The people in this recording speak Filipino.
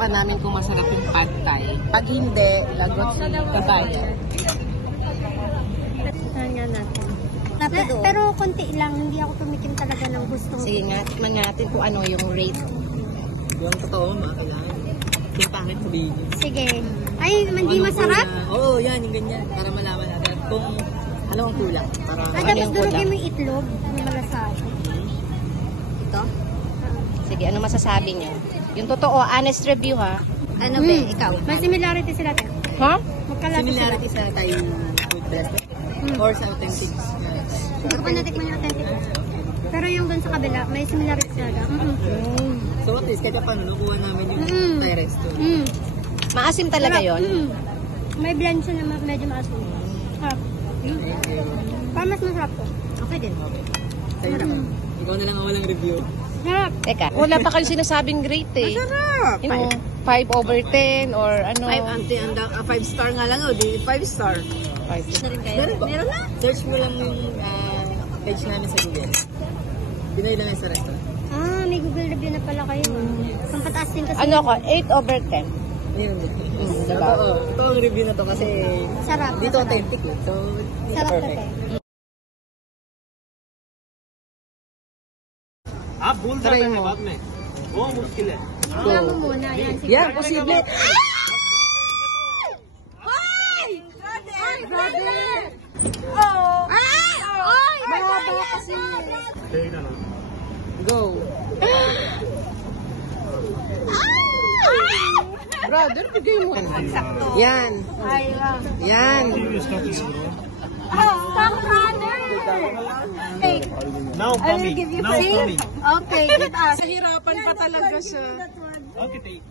Susubukan namin kung masarap yung pad thai. Pag hindi, lagot si babayan. Saan nga natin? Pero konti lang, hindi ako tumikim talaga ng gusto. Sige nga, tikman natin kung ano yung rate. Yung totoo, mga kailangan. Yung pangit sabihin. Sige. Ay, hindi masarap? Oo, yan, yung ganyan. Para malaman natin kung ano ang kulang. Para Tapos durugin mo yung itlog. Ano malasado? Ito? Sige, ano masasabi niyo? Yung totoo, honest review ha. Ano ba? Ikaw? May similarity sila. Ha? Magkalapit sila. similarity sa Thai food best. Or sa authentic. Hindi ko pa natikman yung authentic. Pero yung dun sa kabila, may similarity sila. So at least, kahit paano, nakuha namin yung Thai resto. Maasim talaga yon. May blend siya na medyo maasim. Sarap. Parang mas masarap to. Okay din. Sa'yo na. Ikaw na lang ang walang review. Sarap. Teka, wala pa kayo sinasabing grade eh. Masarap! You know, 5 over 10 or ano. 5 star nga lang, di 5 star. 5. Meron na? Search mo lang yung page namin sa Google. Pinoy lang yan sa restaurant. Ah, may Google review na pala kayo. Pampataas din kasi. Ano ko, 8 over 10. Yun. Diba? Ito ang review na to kasi Sarap. dito authentic eh. So, Sarap perfect. kasi. आप भूल Try जाते हैं mo. बाद में वो मुश्किल है Wala mo muna. Yan. Sige. Yan, posible. Hoy! Brother! Oh! Ay! Oy! Mahaba kasi. Go. Brother, bigay mo. Yan. Yan. Stop, brother! Okay. Now I will give you free. Okay, give us. Hirapan pa talaga siya. Okay, take.